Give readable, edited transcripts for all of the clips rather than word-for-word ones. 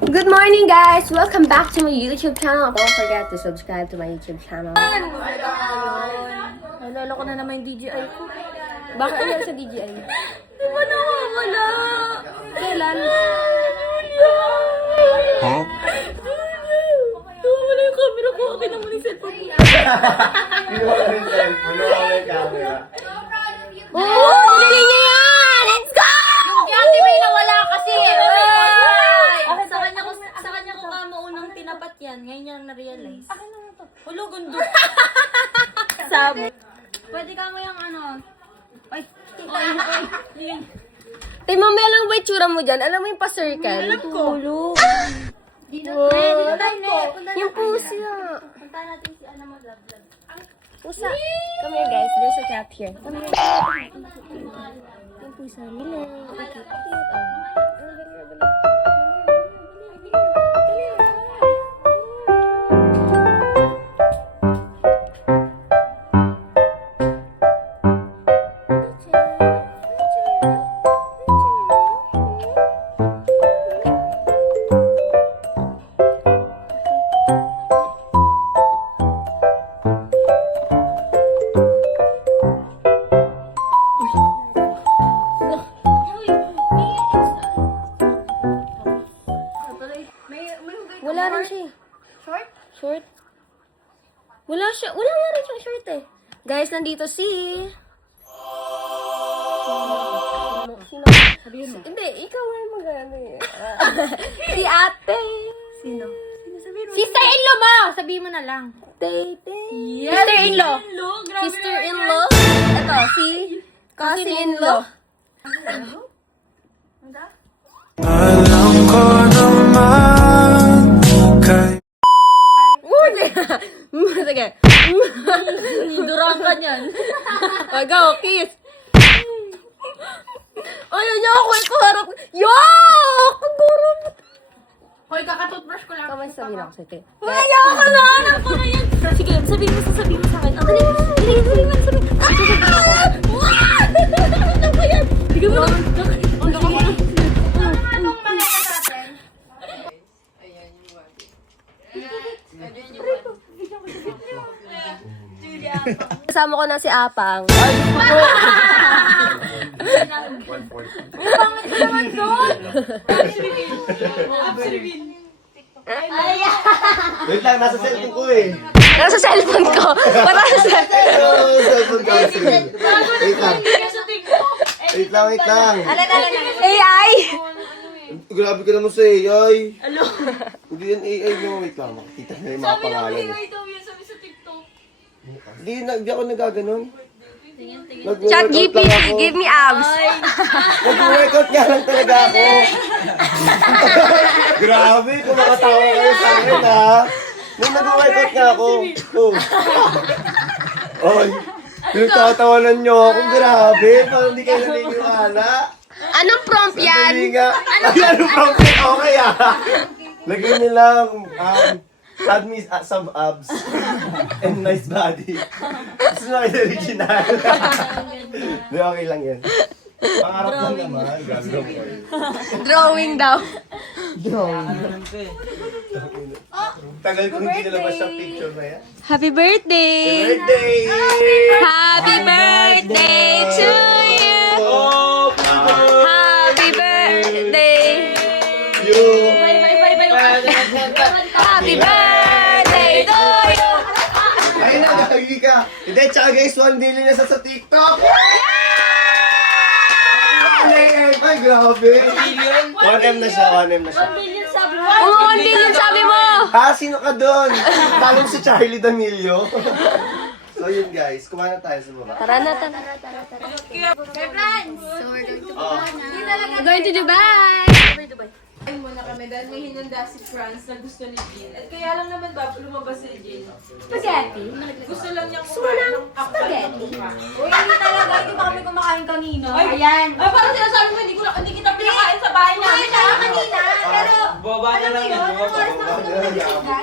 Good morning, guys! Welcome back to my YouTube channel. Don't forget to subscribe to my YouTube channel. Nalala ko na naman yung DJI ko. Bakit ano sa DJI? Di ba nawawala? Kailan? Huh? Nawawala yung camera ko. Akin naman yung cellphone ko. Kinuha ko yung cellphone, nawawala yung camera. Oh! Nalili niya yan! Let's go! Yung ate may nawala kasi. Sa kanya ko nga maunang tinapat yan. Ngayon niya na-realize. Akin naman to. Hulo, gundo. Sabi. Pwede ka mo yung ano. Ay, ay. Tay, mamaya lang ba itsura mo dyan? Alam mo yung pa-circle? Alam ko. Tulog. Dito Wow. tayo. Yung pusa. Punta natin si Ana mag-vlog. Pusa. Come here, guys. There's a cat here. Come here. Yung pusa. Mila. Okay. Wala rin siya. Short? Short? Wala siya. Wala nga rin siyang short eh. Guys, nandito si... Sino? Sabihin mo. Hindi, ikaw nga mag-ano eh. Si ate. Sino? Sabihin mo. Sister-in-law mo! Sabihin mo na lang. Tete. Yes! Sister-in-law. Grabe Sister-in-law. Ito, si cousin-in-law. Alam ko naman kay Sige. Durang ka niyan. Go, kiss. Ay, ayoko ko harap. Yok! Ang guro mo. Hoy, kakatoothbrush ko lang. Kamay sabihin ako sa'yo. Ayoko na! Alam ko na yan! Sige, sabihin mo sa akin. Ang dali mo sabihin. Ano ba yan? Sige mo na. Ano ka mo na? Anong makita natin? Kasama ko na si Apang. Pangit ka naman doon! wait lang, nasa cellphone ko eh. Nasa cellphone ko. Para sa cellphone. Oh, cellphone ko. Wait lang. Wait lang. AI! Grabe ka naman sa AI. Ano? Hindi yan AI nyo. Wait lang, makikita na yung mga pangalan. Hindi ako nagaganon. Chat GPT, give me abs. Nag-workout nga lang talaga ako. Grabe, kung makatawa kayo sa akin ha. Nung nag-workout nga ako. Ay, pinagtatawanan nyo ako. Grabe, parang hindi kayo naniniwala. Anong prompt yan? Sandali nga. Ay, ano pang okay ah. Lagyan nilang add me some abs and nice body. Gusto na kayo original. Hindi, okay lang yan. Pangarap lang naman. Gagawin ko. Drawing daw. Tagal ko hindi nalabas yung picture na yan. Happy birthday! Birthday! Happy birthday to you! Oh, Happy birthday! you! Happy birthday to you! Ay, nagagi ka! Hindi, tsaka guys, 1 million na sa TikTok! Ay, grabe! 1M na siya, 1M na siya. Oo, hindi yun sabi mo! Ha? Sino ka doon? Talong si Charlie D'Amelio. So yun guys, kumain na tayo sa baba. Tara na, tara. We're going to Dubai! Ay muna kami dahil may hinanda si Franz na gusto ni Jean. At kaya lang naman lumabas si Jean. Spaghetti? Gusto lang niya kumain ng Spaghetti? Uy, hindi talaga. Hindi pa kami kumakain kanina. Ayan! Ay, parang sinasabi mo, hindi kita pinakain sa bahay namin. Kaya kanina, pero... Baba na lang yun.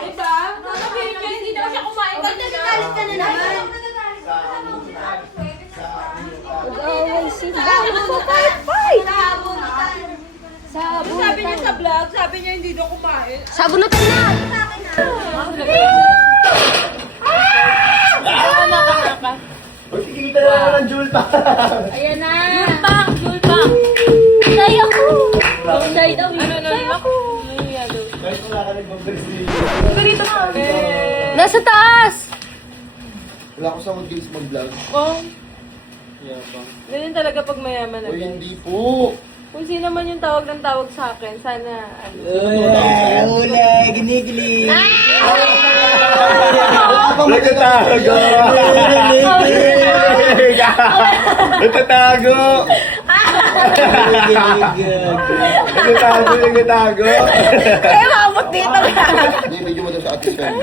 Diba? Sasabihin niya, hindi naman siya kumain kanina. Nagalit ka na naman. Mag-away sila. Fight! Sabi niya sa vlog, sabi niya hindi daw kumain. Sabunutan na! Uy, kikita na naman ng Jule pa. Ayan na! Julpang! Sayang ko! Say daw yun. Sayang ko! Guys, wala ka nagpapagsin. Nasa taas! Wala ko sa mag-games mag-vlog. Oh. Ganyan talaga pag mayaman na Uy, guys. hindi po. Kung sino man yung tawag ng tawag sa akin, sana ano. Nagtatago! Nagtatago! Nagtatago! Eh, maabot dito ka! Hindi, medyo madam sa atis yan.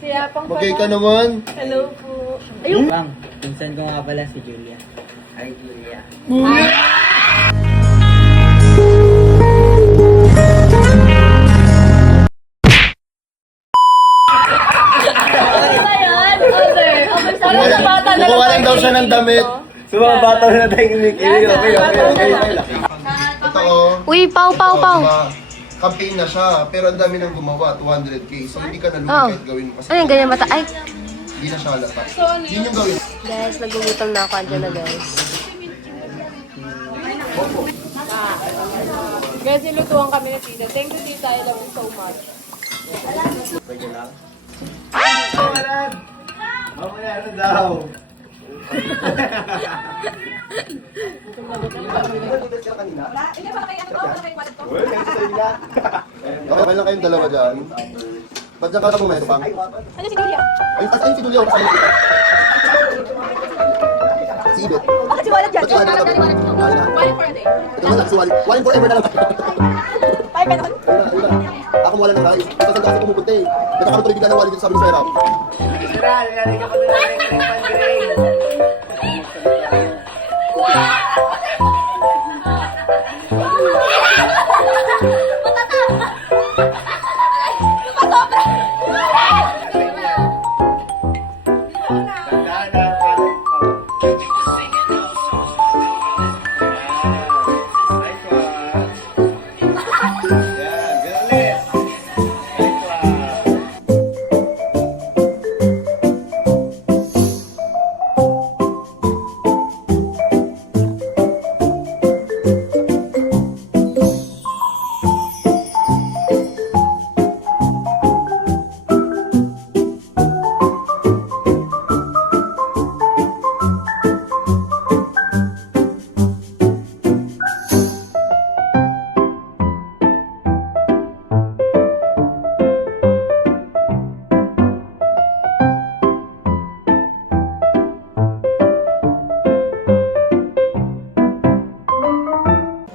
Siya pang Magay ka naman. Hello po. Bang, pinsan ko nga pala si Julia. Ay, Julia. Parang sa bata na Kukuha lang daw siya ng damit. Sa mga bata na tayo kinikilig. Okay. Ito oh. Uy, pau. Campaign na siya, pero ang dami nang gumawa, 200k. So hindi ka nalugi kahit gawin mo kasi Ano yung ganyan mata? Ay, hindi na siya halata. Yun yung gawin. guys, nagugutom na ako. Andiyan na, guys. Guys, nilutuan kami ni Tita. Thank you, Tita. I love you so much. Pwede lang. Mamaya na daw. Okay lang kayong dalawa dyan. Ba't dyan ka pumeso, Pang? Ano si Julia? Ayun si Julia. Si Ibet. Bakit si Walad dyan? Ba't si Walid? Balik for a day. Ito naman si Walid. Walid forever na lang. Ay, pero... Ayun na. Ako wala ng guys. Kasi saan kasi pumupunta eh. Nagkakaroon tuloy bigla ng Walid dito sa amin sa Serap.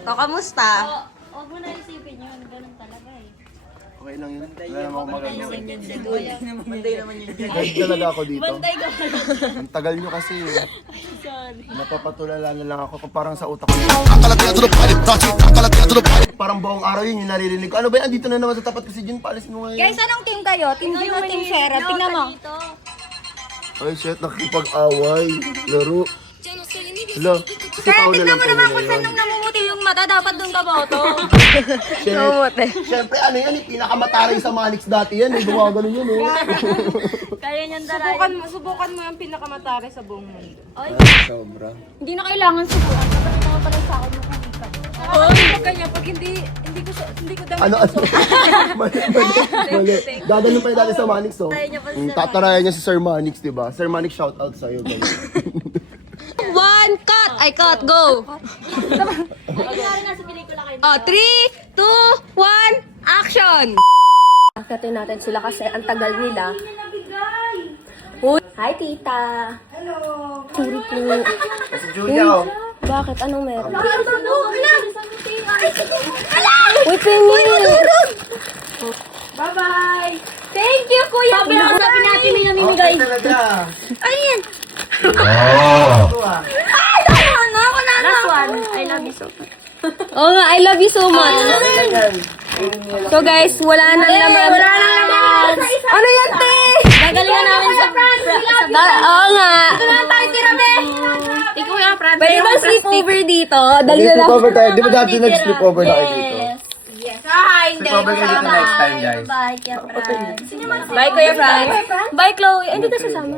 So, kamusta? Huwag mo na isipin yun. Ganun talaga eh. Okay lang yun. Wala namang magagawa. Bantay naman yun. Guys talaga ako dito. Bantay ka pa. Ang tagal nyo kasi. Napapatulala na lang ako parang sa utak ko. Parang buong araw yun yung naririnig ko. Ano ba yan? Andito na naman sa tapat ko si Jun. Paalisin mo ngayon. Guys, anong team kayo? Team Jim o Team Sarah? Tingnan mo. Ay shit, nakikipag-away. Laro. Hala, kasi tao na lang tayo ngayon. Namumuti yung mata, dapat doon ka ba ito? Siyempre, ano yan? Pinakamataray sa Manix dati yan. Gumagano yun, oh. Kaya niyan darayan. Subukan mo yung pinakamatari sa buong mundo. Sobra. Hindi na kailangan subukan. Dapat naman pala sa akin yung kumita. Pag ganyan, pag hindi ko damit. Ano? Mali. Gaganon pa yung dati sa Manix, oh. Tatarayan niya si Sir Manix, diba? Sir Manix, shout out sa'yo. One, cut! Ay, cut, go! Kaya nasa pelikula kayo. Oh, 3, 2, 1, action! Akatin natin sila kasi ang tagal nila. Uy! Hi, tita! Hello! Sorry po. Si Julia, oh. Bakit? Anong meron? Uy, pengi! Bye-bye! Thank you, kuya! Sabi natin may namimigay. Talaga. Ayun! Last one. I love you so much. Oo nga, I love you so much. So guys, wala nang laman. Wala nang laman. Ano yan, te? Gagalingan namin sa France. Oo nga. Ito na tayo tira, be! Ikaw yung Fran. Pwede ba sleepover dito? Dali Okay, na lang. sleepover tayo. Di ba dati nag-sleepover na kayo dito? Sleepover kayo dito next time, guys. Bye, Kuya Fran. Bye, Kuya Franz. Bye, Chloe. Hindi ka sasama.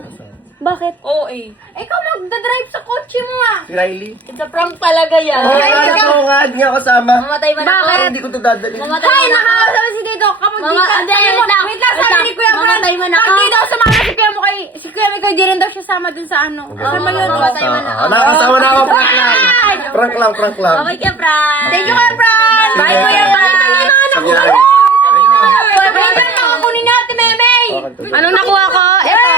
Bakit? Oo eh. Ikaw magdadrive sa kotse mo ah. Si Riley? It's a prank talaga yan. Oo nga, hindi nga kasama. Mamatay ba na ako? Bakit? Hindi ko ito dadalhin. Mamatay Hay, ba na ako? nakakasama si Dito. Kapag di ka, Hindi, sabi mo, wait lang. wait lang, sabi ni Kuya Fran. Mamatay man ako. Pag di daw sumama si Kuya mo kay, si Kuya mo kay, di rin daw siya sama dun sa ano. Sama yun. Mamatay man ako. Nakakasama na ako. Prank lang. Prank lang. Okay, Kuya Fran. Thank you, Kuya Fran. Bye, Kuya Fran. Sabi niya. Kuya Fran, nakakunin natin, Memey. Anong nakuha ko? Ito.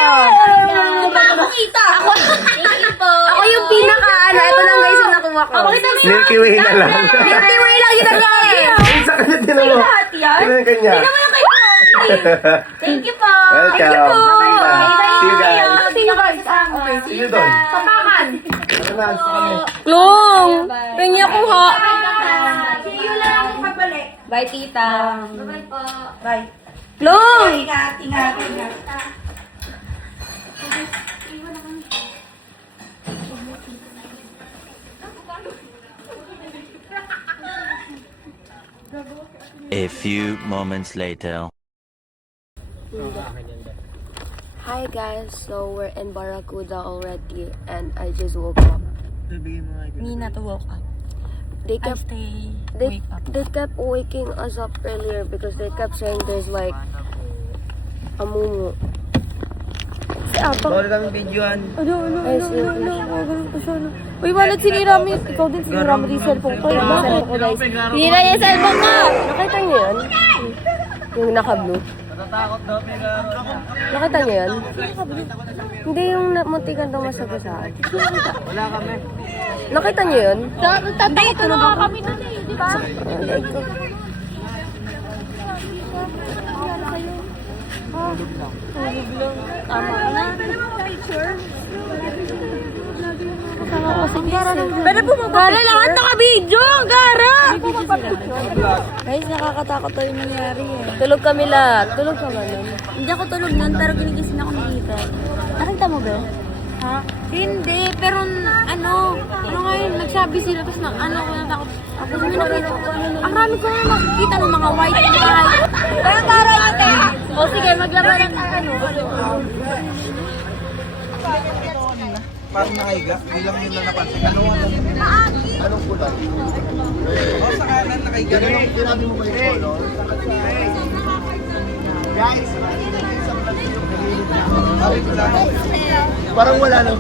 Kita. Ako. Thank you po. Ako yung pinaka, ito lang guys yung nakuha ko. Milky Way na lang. Milky Way lang yung nakuha eh. Sa kanya, tinan mo. Tinan yung kanya. Thank you po. Welcome. See you guys. See you guys. See you doon. Papakan. Klong! Tingnan ko ha. See you lang kung pagbalik. Bye, tita. Bye po. Bye. Klong! Ingat. A few moments later. Hi guys, so we're in Barracuda already and I just woke up. Nina to woke up. They kept they kept waking us up earlier because they kept saying there's like a mumu. Si Apang. Bawal kami videoan. Uy, walat sinira mo yun. Ikaw din sinira mo yung cellphone ko. Yung cellphone ko, guys. Sinira niya yung cellphone ko! Nakita niyo yun? Yung naka-blue. Nakita niyo yun? Hindi yung muntikan daw masagasaan. Wala kami. Nakita niyo yun? Dito na nga kami nun eh, di ba? Pero bumaba. Gara lang ang naka-video! Gara! Guys, nakakatakot to yung nangyari eh. Tulog kami lahat. Tulog ka ba nun? Hindi ako tulog nun, pero ginigising ako ni Ita. Nakita mo ba? Ha? Hindi, pero ano nga yun, nagsabi sila, tapos ako natakot. Ako may nakita ko, ang rami ko na nakikita ng mga white light. Parang tara natin. O sige, maglaba ng Parang nakahiga, bilang yun na napansin. Anong kulay? Sa kanan nakahiga. Sinabi mo ba yung color? Guys, parang wala lang.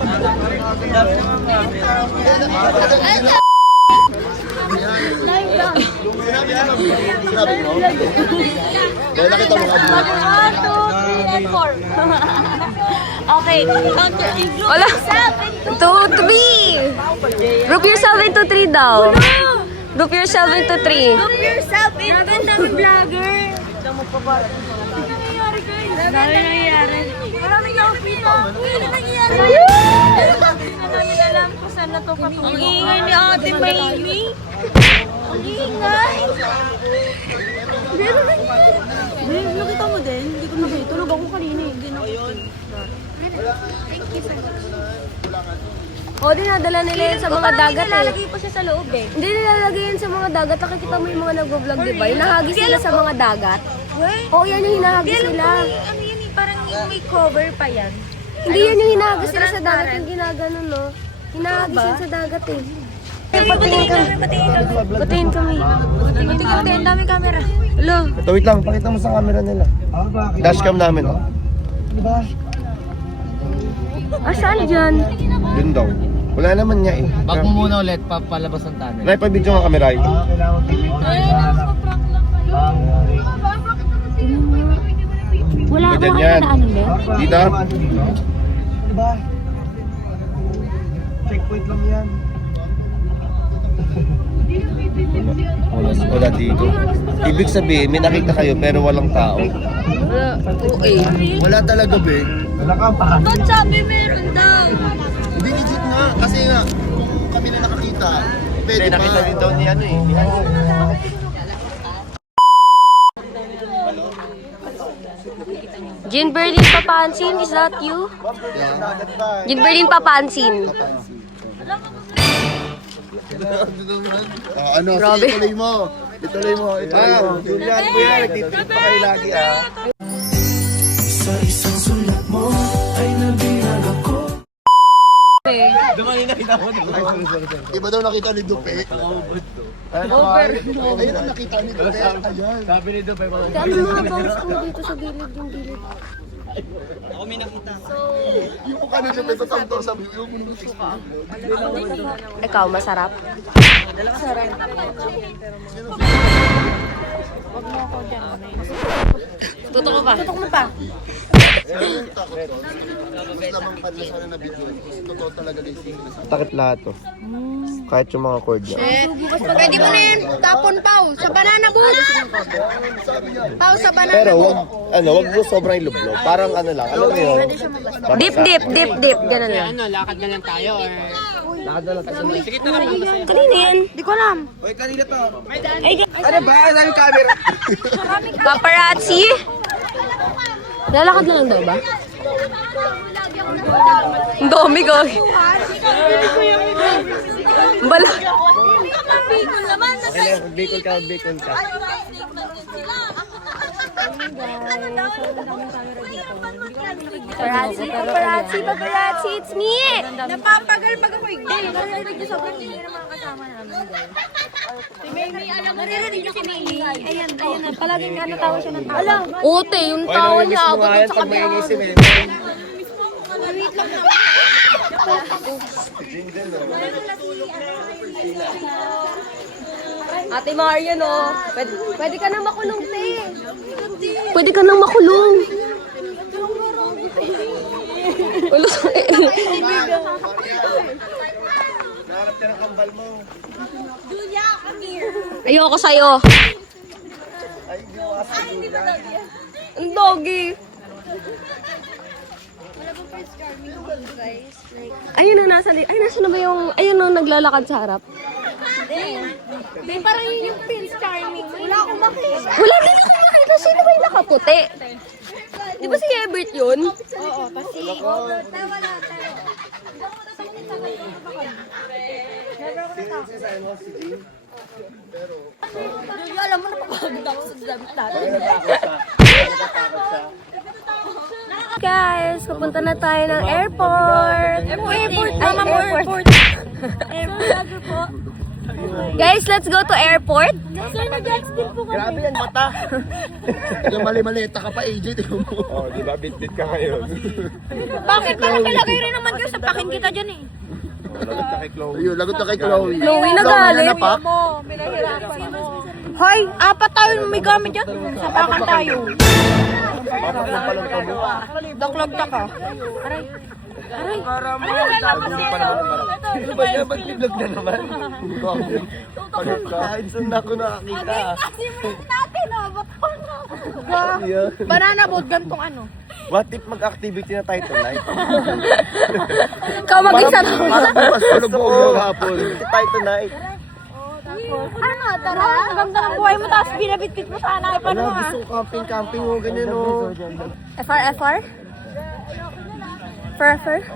Sinabi mo? Kaya nakita mo ka. 1, 2, 3, and 4. Okay, count your Wala. 2, 3. Group yourself into 3 daw. Group yourself into 3. Group yourself in. Ganda ng vlogger. Dami nangyayari. Maraming nakapito. Ano nangyayari? Hindi namin alam kung saan na ito patungo. Ang ingay ni Ate Mayley. Ang ingay. Babe, nakita mo din? Hindi ko nabay. Tulog ako kanina eh. Hindi na. O, dinadala nila yan sa mga dagat eh. Nilalagay pa siya sa loob eh. Hindi nilalagay yan sa mga dagat. Nakikita mo yung mga nag-vlog, di ba? Hinahagis sila sa mga dagat. Oo, yan yung hinahagis nila. Ano yun eh, parang yung may cover pa yan. Hindi yan yung hinahagis sila sa dagat. Yung ginaganon, no? Hinahagis yan sa dagat eh. Patingin kami. Patingin kami. Patingin, ang dami camera. Hello. Ito, wait lang. Pakita mo sa camera nila. Dashcam namin, oh. Saan dyan? Yun daw. Wala naman niya eh. Pag mo muna ulit, papalabas ang tunnel. Ray, pag-video nga kami, Ray. Wala Ba dyan yan? Dito? Checkpoint lang yan. Wala dito. Ibig sabihin, may nakita kayo pero walang tao. Wala talaga, be. Wala ka, pahan. Ba't sabi meron daw? Hindi legit nga. Kasi nga, kung kami na nakakita, pwede pa. Nakita din daw ni ano eh. Jean Berlin Papansin, is that you? Jean Berlin Papansin. Ano, sige, ituloy mo. Ituloy mo. Julian, kuya, nagtitip pa kayo lagi Iba daw nakita ni Dupe. Ayun ang nakita ni Dupe. Ayan. Sabi ni Dupe, Kaya mga bangs ko dito sa gilid, yung gilid. ako may nakita. Yung ka na Dupe, tatang sabi yung gusto ka. Ikaw, masarap? Tutok mo pa. Tutok mo pa. Pero yung takot ko, mas lamang padla sana na video. Kasi totoo talaga guys. Takit lahat to. Kahit yung mga chord niya. Pwede mo na yan tapon, Pao. Sa banana boat. Pao, sa banana Pero wag mo sobrang ilublo. Parang ano lang, alam mo yun. Dip. Ganun lang. Ano, lakad na lang tayo or... Lakad na lang tayo. Sige, tara mo. Kanina yan. Di ko alam. Uy, kanina to. Ano ba? Saan yung camera? Paparazzi? Lalakad na lang daw ba? Ang dami ko. Bala. Bicol ka. Paparazzi, it's me! Napapagal pag ako igday. Naririnig niyo sobrang hindi na mga kasama namin guys. Naririnig niyo kami ingay. Ayan. Palaging natawa siya ng tawa. Ote, yung tawa niya abot sa kabila. Wait lang na. Ate Maria, no? Pwede ka nang makulong, te. Pwede ka nang makulong. Naharap ka ng kambal mo. Ayoko sa'yo. Ang doggy. Ayun na, nasa na ba yung, ayun na, naglalakad sa harap. Hindi, parang yun yung Prince Charming. Wala akong makita. Wala din ako nakita. Sino ba yung nakaputi? Di ba si Ebert yun? Oo, kasi... Alam mo, napapagod ako sa damit natin. Guys, pupunta na tayo ng airport. Airport, Ay, mama mo, airport. Airport po. Guys, let's go to airport. Sir, nag-extend po kami. Grabe yan, mata. Yung mali-maleta ka pa, AJ. Tingnan mo. Oh, di ba? Bit-bit ka ngayon. Bakit? Parang palagay rin naman kayo sa pakin kita dyan eh. Lagot ka kay Chloe. Ayun, lagot na kay Chloe. Chloe na galit. Napak. Hoy, apat tayo may gamit dyan. Sapakan tayo. Daklag na ka. Aray. Ano ba yan? Mag-vlog na naman. Kahit saan na ako nakakita. Kasi natin oh, Banana boat, gantong ano. What if mag-activity na tayo tonight? Ikaw mag-isa na. Mas tulog mo yung hapon. Activity tayo tonight. Ano, tara. Ang ganda ng buhay mo, tapos binabitbit mo sa anay pa Wala, mo gusto ko camping o ganyan o. FR? FR?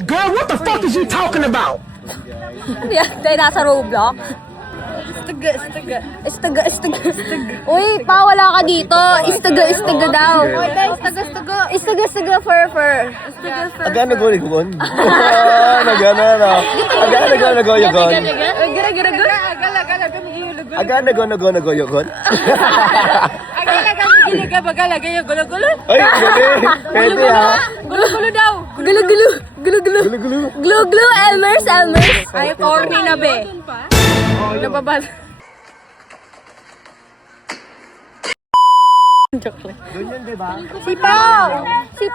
Girl, what the fuck is you talking about? Dahil nasa Roblox. Istaga. Uy, pa, wala ka dito. Istaga daw. Istaga, fur. Agana go ni Gon. Nagana na. Agana go yogon. Agana go yogon. Ay, gabi. Pwede ha. Gulo-gulo daw. Glue, Elmers. Ay, corny na be. Nababal. Doon yun, di ba? Si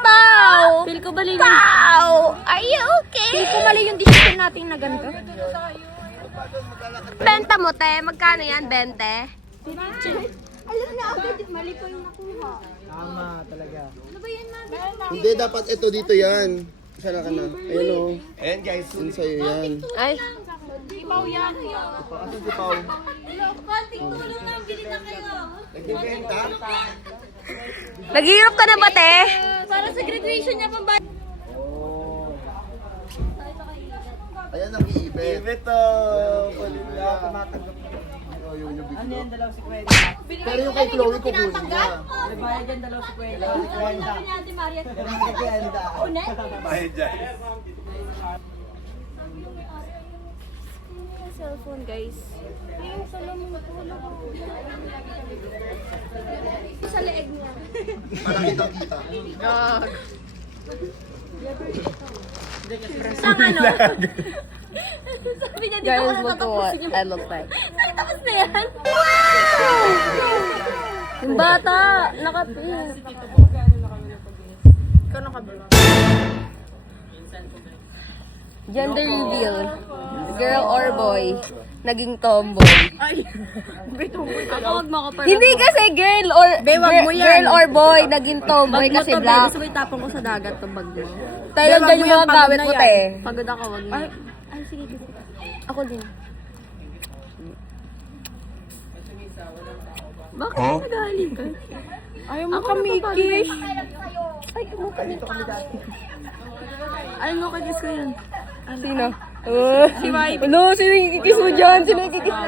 Pao! Feel ko mali yung... Pao! Are you okay? Feel ko mali yung decision natin na ganito. Benta mo, te. Magkano yan, 20? Alam na agad, mali ko yung nakuha. Tama talaga. Ano ba yan, mami? Hindi, dapat ito dito yan. Isa na ka na. Ayun o. Ayan guys. Yun sa'yo yan. Ay. Ibaw yan. Asan si Pao? Konting tulong na, bili na kayo. Nagbibenta? Naghihirap ka na ba, te? Para sa graduation niya pang bayan. Ayan ang iibet. Ibit to. Kulit lang. tumatanggap na. Yung Ano biglo. yan, dalaw si Kuwenta? Pero yung kay Chloe ko kunin niya. May bayad yan, dalaw si Kuwenta. Kuwenta. Pero si Kuwenta. Bayad dyan. Cellphone, guys. Sa leeg niya. Malakitang kita. Sabi niya, di ko na tapos yung... I look like. Ay, tapos na yan. Yung bata, nakapin. Ikaw nakabila. Gender reveal. Girl or boy. Naging tomboy. Ako wag mo ako para. Hindi kasi girl or wag mo yan. girl or boy naging tomboy kasi black. Sabay tapon ko sa dagat ng bag mo. Tayo dyan yung mga gamit ko, te. Pagod ako, wag mo. Ay, sige. Ako din. Bakit nag-ahali ka? Ayaw mo kamikish. Ay, mukha nito kami dati. Ayaw mo kakiss ko yun. Sino? Si Vibe. Ano? Sino yung kikis mo dyan? Sino yung kikis mo?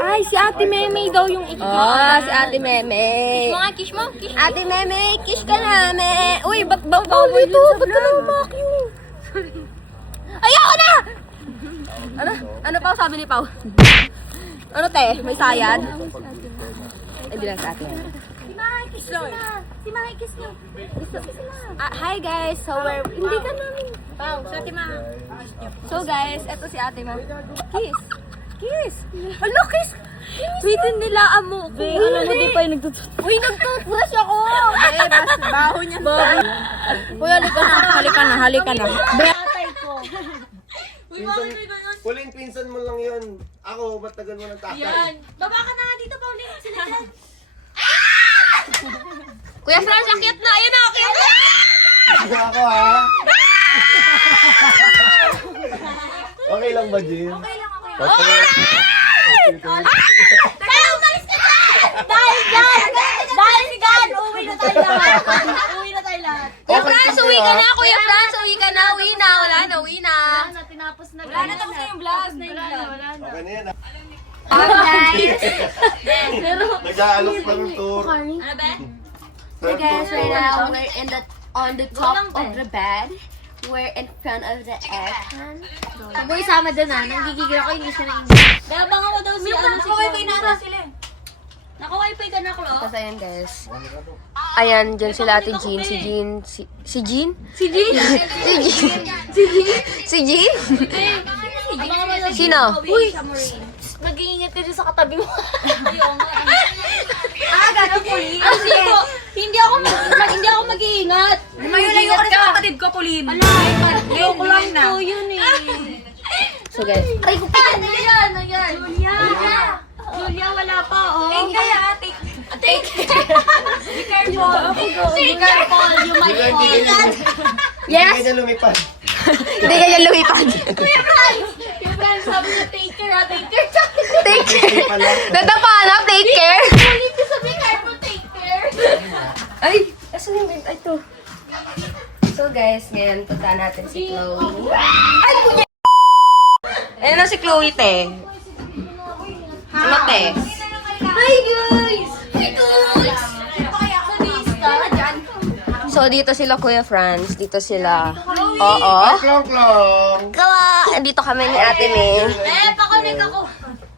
Ay, si Ate Meme daw yung ikikis. Si Ate Meme. Mga kiss mo? Kiss mo? Ate Meme, kiss ka namin. Uy, ba't bawal ito? Ba't ka naman makiyo? Ayoko na! Ano pa sabi ni Pao? Ano te? May sayad? Hindi lang sa atin. Si Mama kiss niyo. Hi guys, so we're... Hindi ka namin. Pao, sa Ate Mama. So guys, eto si ate ma. Kiss. Kiss. Ano kiss? Tweetin nila amo ko. Alam mo, di pa yung nagtututuro. Uy, nagtutbrush ako. Baho niya. Uy, halika na. Batay ko. Pauline, pinsan mo lang yun. Ako, matagal mo ng takay. Yan. Baba ka na nga dito, Pauline. Sila dyan. Kuya Franz, akyat na. Ayun na, akyat na. Hindi ako ha. Okay lang ba, Jin? Okay lang, okay lang. Kaya umalis ka na! Dahil dyan! Uwi na tayo lahat. Kuya Franz, uwi ka na. Kuya Franz, uwi ka na. Uwi na. Wala na. Wala na tapos na yung vlog. Okay na yan ha. Guys. Nag-aalok pa ng tour. Ano ba? So guys, right now we're on the top of the bed. We're in front of the aircon. Boy, sama din nanggigigil ako, hindi siya naiingit. Nabang ako daw si ano si Naka-wifi na sila. Naka-wifi ka na, Klo. Tapos ayan guys. Ayan, dyan sila Ate Jean. Si Jean? Si Jean? Si Jean? Si Jean? Sino? Uy, nag-iingat ka dyan sa katabi mo. Gano'n Pauline. Kasi po, hindi ako mag-iingat. Mayo-layo ka rin sa kapatid ko, Pauline. Layo ko lang na. Yun eh. So guys. Ay, ayan. Julia, wala pa, oh. Take care. Be careful. You might fall. Yes? Hindi na lumipad. Hindi kaya lumipad. Kuya Franz, sabi niya, take care, ha? Take care. Take care. Natapanap, take care. Ulit ko sabi, careful, take care. Ay, asan yung bed? Ay, to. So guys, ngayon punta natin si Chloe. Ay, kuya! Ayan na si Chloe, te. Ano, te? Hi, guys! Hi, guys! So, dito sila Kuya Franz. Dito sila. Oo. Klong-klong. Kawa! Dito kami ni Ate May. Pakunik ako.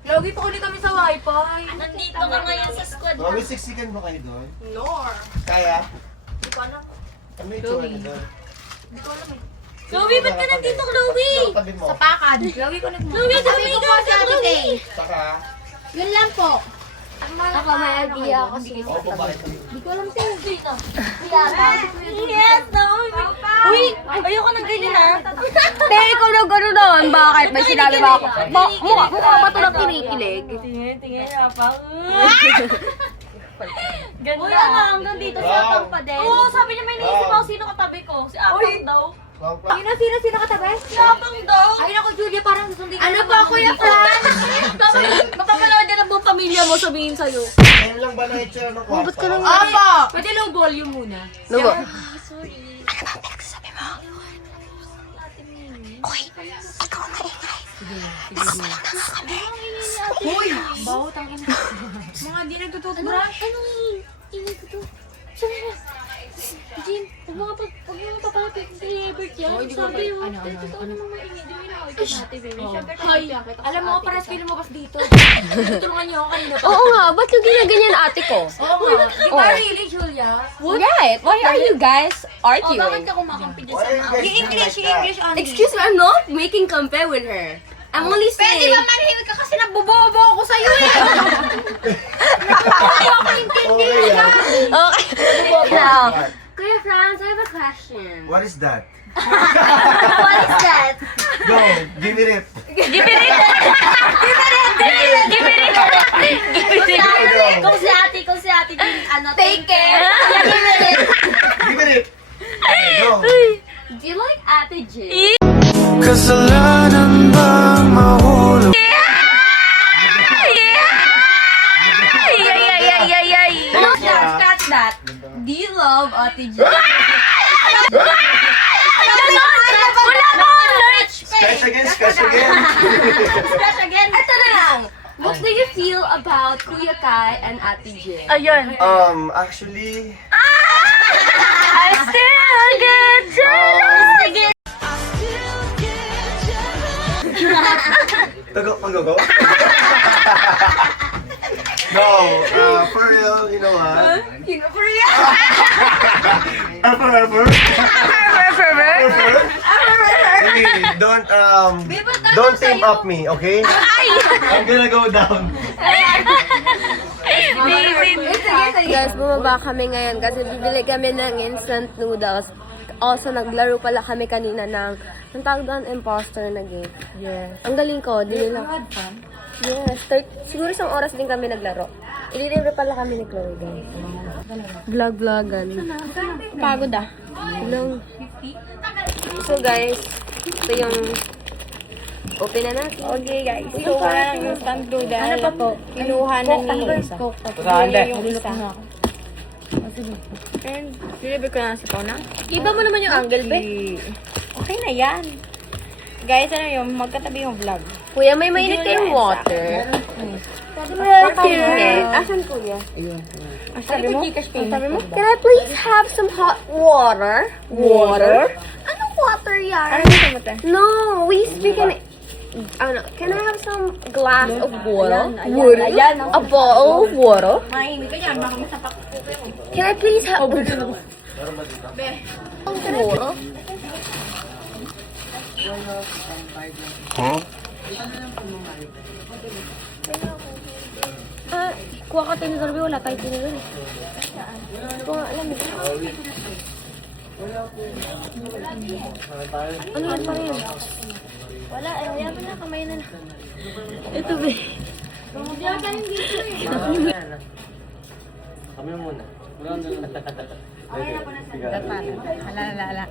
Lagi pa ulit kami sa wifi. Nandito ka ngayon sa squad. Mami, siksikan ba kayo doon? No. Kaya? Hindi ko alam. Ano yung tsura niyo doon? Chloe, ba't ka nandito, Chloe? Tabi mo. Pakad. Lagi ko nag- Chloe, sabi ko sa Chloe. Saka? Yun lang po. Ako may idea ako sige. Oo, babae. Yes, no. Uy, ayoko ng ganyan, ha? Te, ikaw na gano'n doon. Bakit? May sinabi ba ako? Mukha ba ito na kinikilig? Tingin na pa. Ganda. Uy, ano, hanggang dito si Atang pa din. Oo, sabi niya may naisip ako sino katabi ko. Si Atang daw. Klong-klong. Sino katabi? Si Atang daw. Ay, ako, Julia, parang susundin ka. Ano pa, Kuya Franz? Mapapanood din ang buong pamilya mo, sabihin sa'yo. Ayun lang ba na itsura ng kwarto? Apa! Pwede low volume muna. Lugo. Baho, tangin. Mga di nagtututbrush. Anong ingay ko to? Sabi mo, Jim, huwag mo papalapit si Ebert yan. Sabi mo, totoo naman maingay. Di mo inaway ka natin, baby. Siyempre, Alam mo, paras kayo lumabas dito. Tulungan niyo ako kanina pa. Oo nga, ba't yung ginaganyan ate ko? Oo nga. Di ba really, Julia? Right, why are you guys bakit arguing? ka kumakampi dyan Why sa are you mga... guys English, doing like English only. Excuse me, I'm not making compare with her. I'm only Pwede saying... ba manhimik ka kasi nagbobobo ako sa'yo eh. Hindi ako Okay, yeah. Okay. Now, Kuya Franz, I have a question. What is that? What is that? Go, give me it. Kung si ate din, ano, Take care. Give me it. Okay, go. Do you like Ate J? Kasalanan bang mahulog? No, catch that. Do you love Ate J? Scratch again, scratch again. Scratch again. Ito na lang. What do you feel about Kuya Kai and Ate J? Actually, I still get jealous. go. No, for real, you know what? Really, don't team up me, okay? I'm gonna go down. Guys, bumaba kami ngayon kasi bibili kami ng instant noodles. Also, naglaro pala kami kanina ng tawag doon, imposter na game. Yes. Ang galing ko, di nila. Yes, siguro isang oras din kami naglaro. Ililibre pala kami ni Chloe, guys. Vlog-vlogan. Pagod ah. Ilang. So guys, ito yung open na natin. Okay guys, so wala nang instant noodle. Ano pa po? Kinuha na ni yung isa. And, deliver ko na sa Pauna. Iba mo naman yung angle, be. Okay na yan. Guys, ano yung magkatabi yung vlog. Kuya, may mainit kayong water. Asan kuya? Ang sabi mo? Can I please have some hot water? Water? Anong water yan? Ano gusto mo te? No, we speak in... can I have some glass of water? A bowl of water? Mahimik ka yan, baka masapak ko kayo. Can I please have... water? Kuha ka tinidor, wala tayo tinidor. Kuha, alam mo. Ano yan pa rin? Wala, ayaw mo na, kamay na. Ito ba? Kami muna. Hala.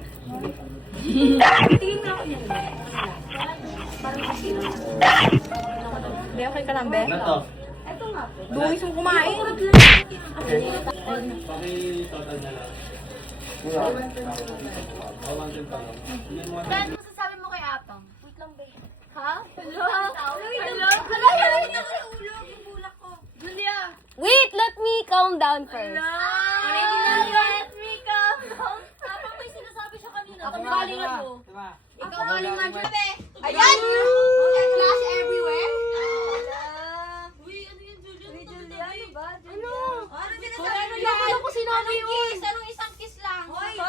Be, okay ka lang, be? Dungis mong kumain. Ano masasabi mo kay Atong? Wait lang, be. Ha? Hello? Julia! Wait, let me calm down first. Let me come home. Parang may sinasabi siya kanina. Ako galing ako. Ikaw galing nga, Julia. Ayan! Flash everywhere. Uy, ano yun, Julia? Ano ba? Ano? Ano Ano lang? Ano ko sinabi yun? Anong isang kiss lang? Hoy!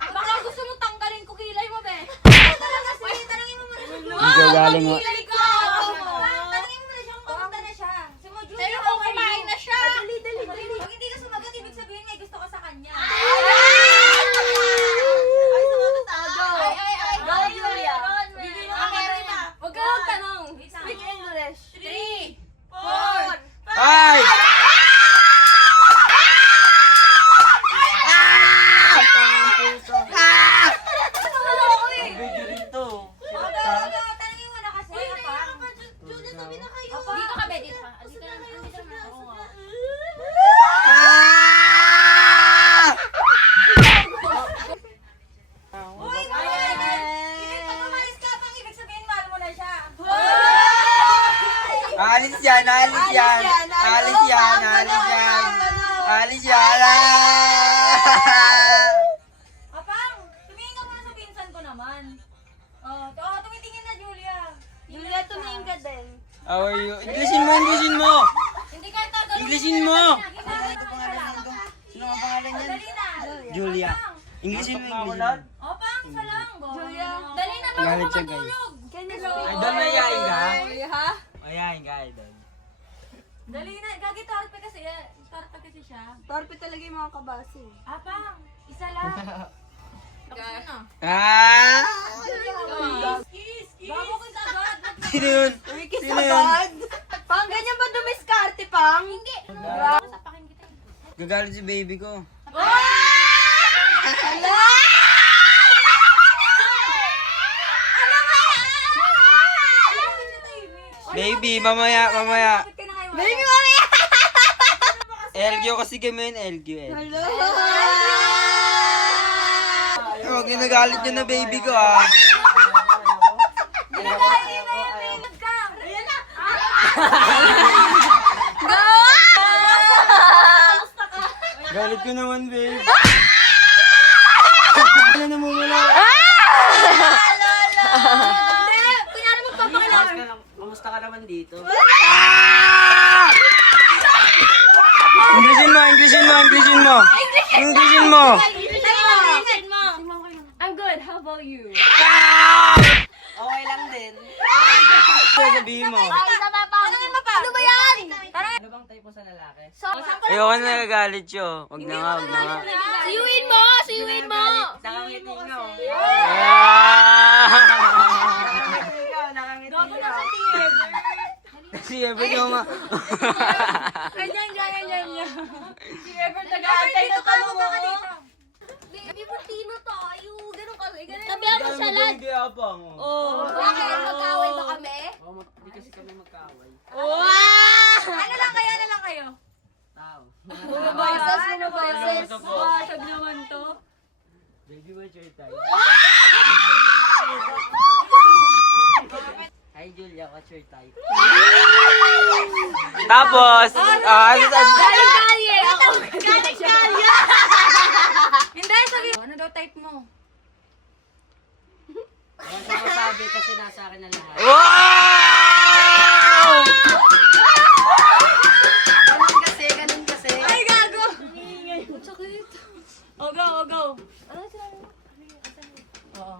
Baka gusto mo tanggalin ko kilay mo, be. Tanungin mo muna siya. Ikaw galing mo. Tanungin mo na siya kung kamusta na siya. Si Mo Julia, Sa'yo kung kumain na siya. Dali. Pag hindi ka sumagot, ibig sabihin may gusto ka sa kanya. Ay, sumagot tayo. Ay. Go, Julia. Englishin mo! Sino ang pangalan niyan? Julia. Englishin mo, Englishin. Opang, isa lang. Julia. Dali na ba Galit ako siya, guys. matulog? Idol, mayayain ka? Ha? Mayayain ka, idol. Dali na. Gagi, torpe kasi. Torpe kasi siya. Torpe talaga yung mga kabase. Apang, isa lang. Tapos na. Ah! Bago ko agad. Sino yun? Wikis Sino yun? agad. Pang, ganyan ba dumiskarte, Pang? Hindi. Sapakin kita. Gagalit si baby ko. Baby, mamaya. Baby, mamaya! Elgyo kasi kami yun, Elgyo. Oh, ginagalit nyo na baby ko ah. Galit ko naman, babe. Ano na mumula? Kunyari magpapakilala. Kumusta ka naman dito? Englishin mo! I'm good. How about you? Okay lang din. Sabihin mo. Ano ba yan? Ano bang type mo sa lalaki? Ayoko na nagagalit siyo. Wag na nga. Siyuin mo! Siyuin mo! Nakangiti nga oh. Nakangiti nga. Si Ever yung nga. Ganyan. Si Ever nag-aantay na tanong mo. Baby, Martino tayo. Ganun kami. Sabihan mo siya lahat. Hindi abang. Bakit? Magkaway ba kami? Hindi kasi kami magkaaway. Ano lang kayo? Tao. Boses mo, boses. Wasag naman to. Baby, what's your type? Hi Julia, what's your type? Tapos, Galing-gali eh. Ako. Galing-gali. Hindi, sabi. Ano daw type mo? Huwag siya masabi kasi nasa akin na lahat. wow! Ganun kasi. Ay, gago! Go. Ano sinabi mo? Oo.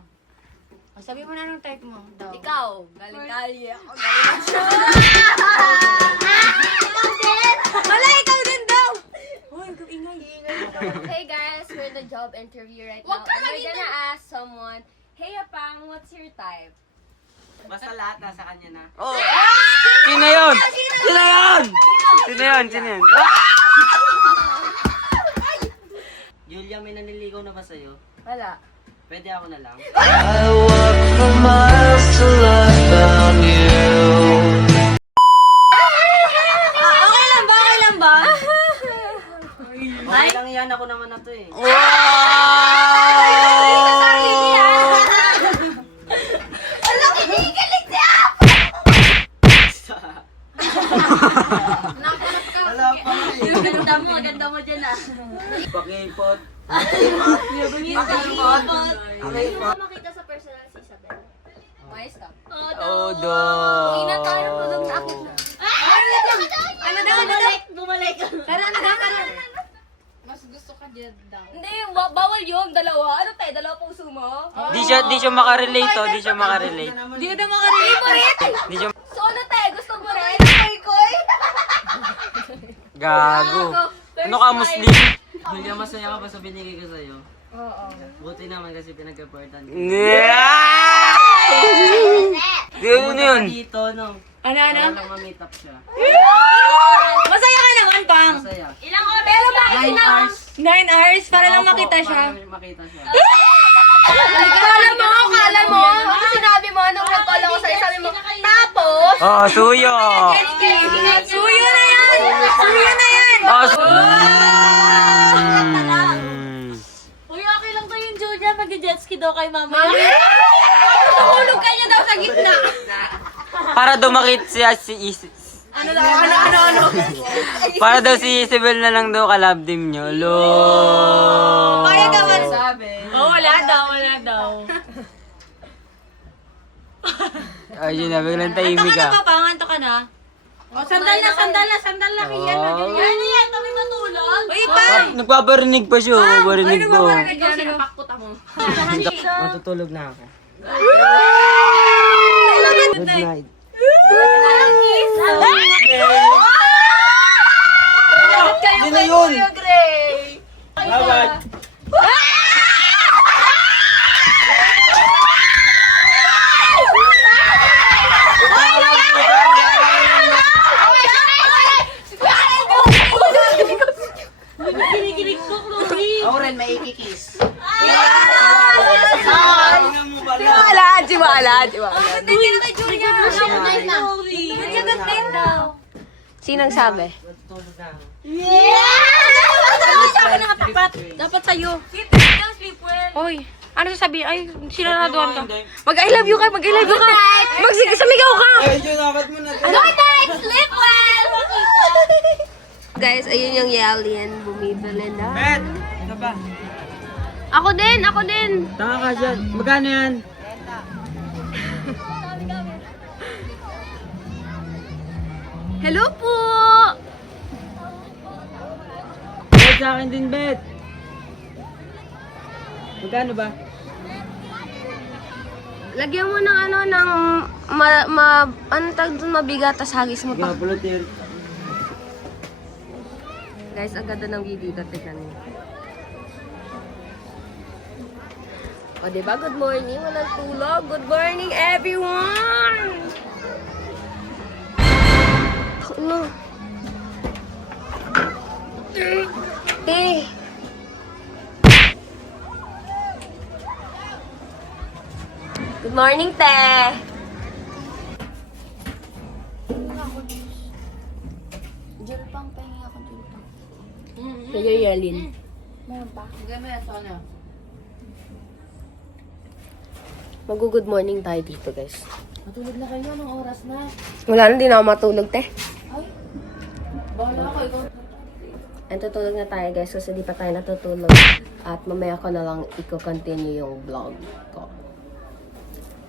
Sabi mo na anong type mo daw. Ikaw. Galing-gali. Ako. Wala, ikaw din daw! Uy, ingay. Hey guys, we're in the job interview right now. Wag ka And we're maging- gonna ask someone, hey Apang, what's your type? Basta lahat nasa kanya na. Oh. Sino yun? Julia, may naniligaw na ba sa'yo? Wala. Pwede ako na lang. I walked for miles till I found you. Okay lang ba? Okay lang yan, ako naman na to eh. Wala pa eh. Ganda mo dyan ah. Pakipot. Makita sa personal si Isabel. Mayos ka. Odo. Inatara po lang na ako. Ano daw? Bumalik. Pero ano daw? Mas gusto ka dyan daw. Hindi, bawal yung dalawa. Ano tayo? Dalawa puso mo? Di siya makarelate to. Di siya makarelate. Hindi ka daw makarelate. Di siya So ano tayo? Gusto mo rin? Koy-koy? gago. Ano ka, Muslim? Julia, masaya ka ba sa binigay ko sa'yo? Oo. Buti naman kasi pinag-reportan ko. Yeah! Ano yun? Dito, no? Ano? Para lang ma-meet up siya. Masaya ka naman, Pang. Masaya. Ilang oras? Pero bakit 9 hours. 9 hours para lang Opo, makita siya. Para makita siya. Kala mo, ano sinabi mo? Anong recall ako sa'yo? Sabi mo, tapos, Oh, suyo. Suyo na yan! Oh, Uy, okay lang ba yung Julia? Mag-jetski daw kay mama. tulog ka niya daw sa gitna. para dumakit siya si Ano? Para daw si Isabel na lang daw kalabdim nyo. Lo. Kaya ka man. Sabi. Oh, wala daw. Ay, yun na. Biglang Anto tahimik ka na ka. ba, Pang? Anto ka na? Sandal na. Kaya na, ganyan. Ano yan? Kami matulog? Uy, pa! Nagpaparinig pa siya, barinig ko. Ikaw, sinapakputa mo. Matutulog na ako. Good night. Yun na yun! Bawat! Ako rin, may ikikis. Tiwala. Hindi na kay Julia. Good night daw. Sinang sabi? Matutulog na ako. Sa akin nakatapat. Dapat sa'yo. Hoy, ano sasabihin? Ay, sinaraduhan ka. Mag-I love you ka. Samigaw ka. Ay, yun, nakat mo na. Good night! Sleep well! Guys, ayun yung Yalian. Bumibili na. Bet! Ano ba? Ako din. Tanga ka dyan. Magkano yan? Hello po. Bet sa akin din, Bet. Magkano ba? Lagyan mo ng ano tag doon mabigat, tas hagis mo pa. Gapulutin. Guys, ang ganda ng video dito. Tignan niyo. O, diba? Good morning. Walang tulog. Good morning, everyone! Ano? Good morning, te! Julpang, pahingi ako julpang. Kaya Yalin. Meron pa? Mag-good morning tayo dito, guys. Matulog na kayo. Anong oras na? Wala na, di na ako matulog, te. Bahala ako. Ikaw. And tutulog na tayo, guys, kasi di pa tayo natutulog. At mamaya ko na lang i-continue yung vlog ko.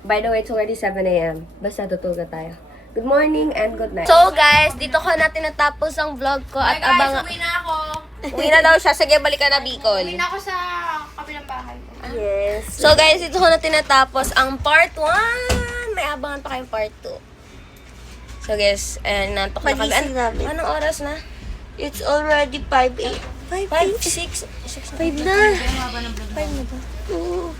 By the way, it's already 7 a.m. Basta tutulog na tayo. Good morning and good night. So, guys, dito ko natin natapos ang vlog ko. At abang... Uwi na ako. Uwi na daw siya. Sige, balikan na Bicol. Uwi na ako sa kabilang bahay ko. Yes. So, guys, dito ko na tinatapos ang part 1. May abangan pa kayong part 2. So, guys, nantok na kami. Anong oras na? It's already 5 a.m. 5 na. 5 na ba? Oo.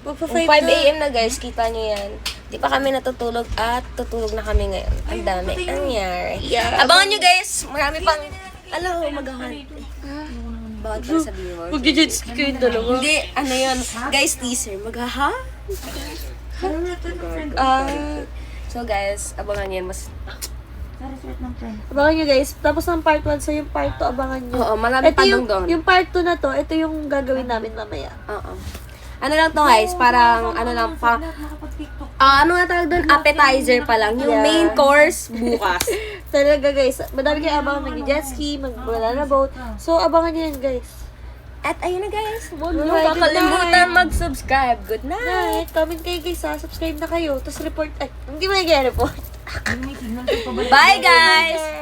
5 5 a.m. na, guys. Kita nyo yan. Di pa kami natutulog at tutulog na kami ngayon. Ang dami. Ang nangyari. Abangan nyo, guys. Marami pang... Alam mo, magahan. Bawat pa sa viewers. Mag-jet ski kayo dalawa. Hindi, ano yun. Guys, teaser. Magaha? So, guys, abangan yan. Mas... Abangan nyo guys, tapos ng part 1, so yung part 2 abangan nyo. Oo, marami pa yung, doon. yung part 2 na to, ito yung gagawin namin mamaya. Oo. Ano lang to, guys? Parang, ano lang, ano nga tawag doon? Appetizer pa lang. Yung main course, bukas. Talaga guys, madami kayo abangan mag-jet ski, mag-banana boat. So, abangan nyo yan guys. At ayun na, guys. Huwag Good nyo night, kakalimutan good night. mag-subscribe. Good night! Night, comment kayo guys ha, subscribe na kayo, tapos report, ay, hindi mo nag-report. Bye, guys!